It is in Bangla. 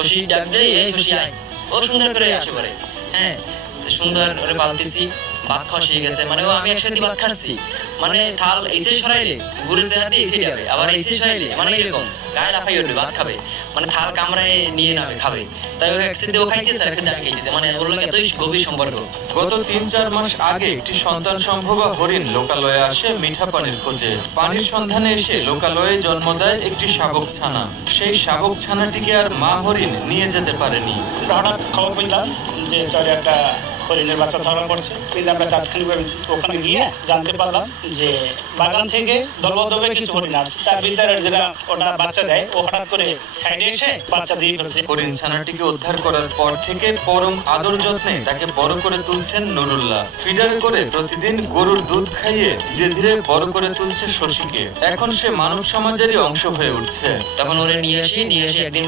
শশী ডাক দেয়, এই শশী আয়। ও সুন্দর করে আসে পড়ে, হ্যাঁ সুন্দর করে পালতেছি, ভাত খাওয়া শিখে গেছে, মানে ও আমি একসাথে ভাত খাচ্ছি, মানে থাল এসে সরাইলে গুরু চেয়ার দিয়ে এসে যাবে, আবার এসে সরাইলে মানে এরকম গায়ে লাফাই উঠবে, ভাত খাবে, মানে থাল কামড়ায় নিয়ে নামে খাবে, তাই ও একসাথে ও খাইতেছে, একসাথে আমি খাইতেছে, মানে ওর লোক এতই গভীর সম্পর্ক। গত ৩-৪ মাস আগে একটি সন্তান সম্ভবা হরিণ লোকালয়ে আসে মিঠা পানির খোঁজে। পানির সন্ধানে এসে লোকালয়ে জন্ম দেয় একটি শাবক ছানা। সেই শাবক ছানাটিকে আর মা হরিণ নিয়ে যেতে পারেনি। হঠাৎ খবর পেলাম যে চরে একটা হরিণের বাচ্চা ধরা পড়ছে, কিন্তু আমরা তাৎক্ষণিকভাবে ওখানে গিয়ে জানতে পারলাম যে বাগান থেকে দলবদ্ধভাবে কিছু হরিণ আসছে, তার ভিতরে যেটা ওটা বাচ্চা দেয়, ও হঠাৎ করে সাইডে এসে বাচ্চা দিয়ে ফেলছে। হরিণ ছানাটিকে উদ্ধার করার পর থেকে পরম আদর যত্নে তাকে বড় করে তুলছেন নুরুল্লাহ। ফিডার করে প্রতিদিন গরুর দুধ খাইয়ে ধীরে ধীরে বড় করে তুলছে শশীকে। এখন সে মানব সমাজেরই অংশ হয়ে উঠছে। তখন ওরে নিয়ে আসি একদিন